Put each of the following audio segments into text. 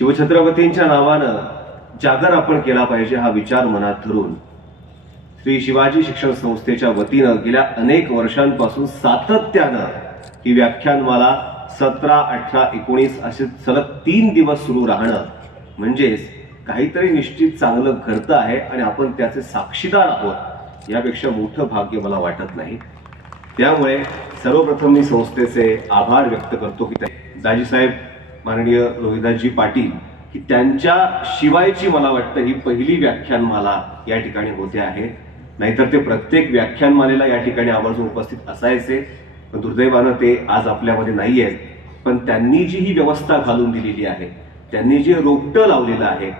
शिवछत्रपतींच्या नावानं जागर आपण केला पाहिजे हा विचार मनात धरून श्री शिवाजी शिक्षण संस्थेच्या वतीनं गेल्या अनेक वर्षांपासून सातत्यानं ही व्याख्यानमाला सतरा अठरा एकोणीस असे सलग तीन दिवस सुरू राहणं म्हणजेच काहीतरी निश्चित चांगलं घडतं आहे आणि आपण त्याचे साक्षीदार आहोत यापेक्षा मोठं भाग्य मला वाटत नाही. त्यामुळे सर्वप्रथम मी संस्थेचे आभार व्यक्त करतो की दाजीसाहेब माननीय रोहिदासजी पाटील की त्यांच्या शिवायची मला वाटतं ही पहिली व्याख्यानमाला या ठिकाणी होते आहे. नाहीतर ते प्रत्येक व्याख्यानमालेला या ठिकाणी आवर्जून उपस्थित असायचे. पण दुर्दैवानं ते आज आपल्यामध्ये नाही आहेत पण त्यांनी जी ही व्यवस्था घालून दिलेली आहे त्यांनी जे रोपटं लावलेलं आहे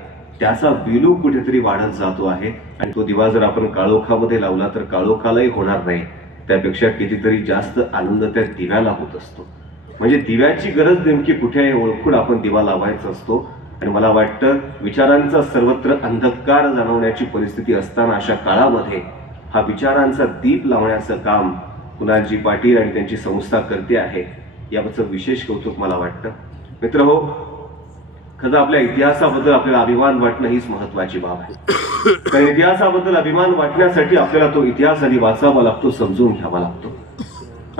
त्याचा विलू कुठेतरी वाढत जातो आहे. आणि तो दिवा जर आपण काळोखामध्ये लावला तर काळोखालाही होणार नाही. त्यापेक्षा कितीतरी जास्त आनंद त्या दिव्याला होत असतो. म्हणजे दिव्याची गरज नेमकी कुठे आहे ओळखून आपण दिवा लावायचा असतो. आणि मला वाटतं विचारांचा सर्वत्र अंधकार जाणवण्याची परिस्थिती असताना अशा काळामध्ये हा विचारांचा दीप लावण्याचं काम कुणालजी पाटील आणि त्यांची संस्था करते आहे याचं विशेष कौतुक मला वाटतं. मित्र हो खरं आपल्या इतिहासाबद्दल आपल्याला अभिमान वाटणं हीच महत्वाची बाब आहे. कारण इतिहासाबद्दल अभिमान वाटण्यासाठी आपल्याला तो इतिहास आधी वाचावा लागतो समजून घ्यावा लागतो.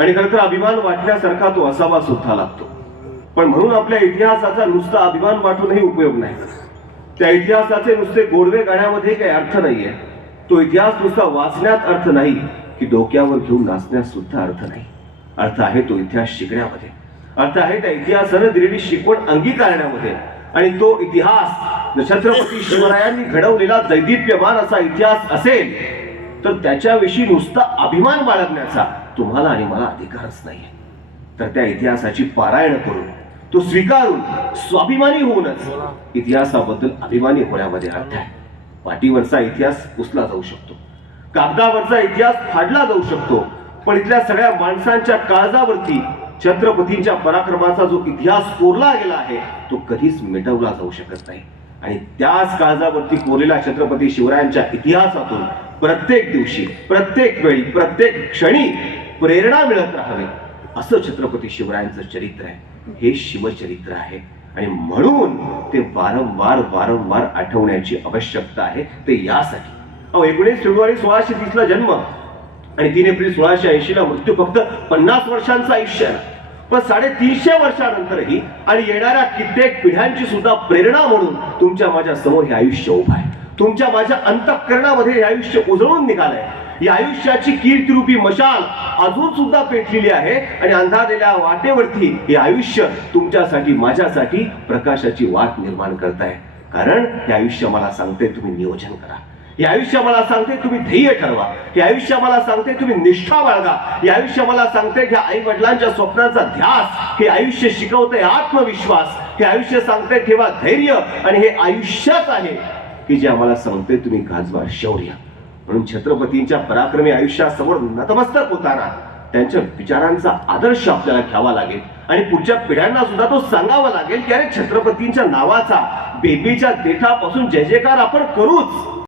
आणि खरं तर अभिमान वाटण्यासारखा तो असावा सुद्धा लागतो. पण म्हणून आपल्या इतिहासाचा नुसता अभिमान वाटूनही उपयोग नाही. त्या इतिहासाचे नुसते गोडवे गाण्यामध्ये काही अर्थ नाहीये. तो इतिहास नुसता वाचण्यात अर्थ नाही की डोक्यावर घेऊन नाचण्यात सुद्धा अर्थ नाही. अर्थ आहे तो इतिहास शिकण्यामध्ये. अर्थ आहे त्या इतिहासानं दिलेली शिकवण अंगीकारण्यामध्ये. आणि तो इतिहास छत्रपती शिवरायांनी घडवलेला दैदिप्यमान असा इतिहास असेल तर त्याच्याविषयी नुसता अभिमान बाळगण्याचा तुम्हाला आणि मला अधिकारच नाहीये. तर त्या इतिहासाची पारायण करून तो स्वीकारून स्वाभिमानी होऊनच इतिहासाबद्दल अभिमानी होण्यामध्ये अर्थ आहे. पाठीवरचा इतिहास पुसला जाऊ शकतो. कागदावरचा इतिहास फाडला जाऊ शकतो. पण इथल्या सगळ्या माणसांच्या काळजावरती छत्रपतींच्या पराक्रमाचा जो इतिहास कोरला गेला आहे तो कधीच मिटवला जाऊ शकत नाही. आणि त्याच काळजावरती कोरलेल्या छत्रपती शिवरायांच्या इतिहासातून प्रत्येक दिवशी प्रत्येक वेळी प्रत्येक क्षणी प्रेरणा मिळत राहावी. असं छत्रपती शिवरायांचं चरित्र आहे. हे शिवचरित्र आहे. आणि म्हणून ते वारंवार वारंवार आठवण्याची आवश्यकता आहे. ते यासाठी. अहो एकोणीस फेब्रुवारी सोळाशे तीस ला जन्म. आणि तीन एप्रिल सोळाशे ऐंशी ला मृत्यू. फक्त पन्नास वर्षांचं आयुष्य आहे. पण साडेतीनशे वर्षानंतरही आणि येणाऱ्या कित्येक पिढ्यांची सुद्धा प्रेरणा म्हणून तुमच्या माझ्यासमोर हे आयुष्य उभं आहे. तुमच्या माझ्या अंतःकरणामध्ये हे आयुष्य उजळून निघालंय. या आयुष्याची कीर्तिरूपी मशाल अजून सुद्धा पेटलेली आहे आणि अंधारलेल्या वाटेवरती हे आयुष्य तुमच्यासाठी माझ्यासाठी प्रकाशाची वाट निर्माण करत आहे कारण हे आयुष्य मला सांगते तुम्ही नियोजन करा. हे आयुष्य मला सांगते तुम्ही ध्येय ठरवा. हे आयुष्य मला सांगते तुम्ही निष्ठा बाळगा. हे आयुष्य मला सांगते की आई वडिलांच्या स्वप्नांचा ध्यास. हे आयुष्य शिकवते आत्मविश्वास. हे आयुष्य सांगते ठेवा धैर्य. आणि हे आयुष्यात आहे की जे आम्हाला सांगते तुम्ही गाजवा शौर्य. म्हणून छत्रपतींच्या पराक्रमी आयुष्यासमोर नतमस्तक होताना त्यांच्या विचारांचा आदर्श आपल्याला घ्यावा लागेल. आणि पुढच्या पिढ्यांना सुद्धा तो सांगावा लागेल की अरे छत्रपतींच्या नावाचा बेबीच्या देठापासून जय जयकार आपण करूच.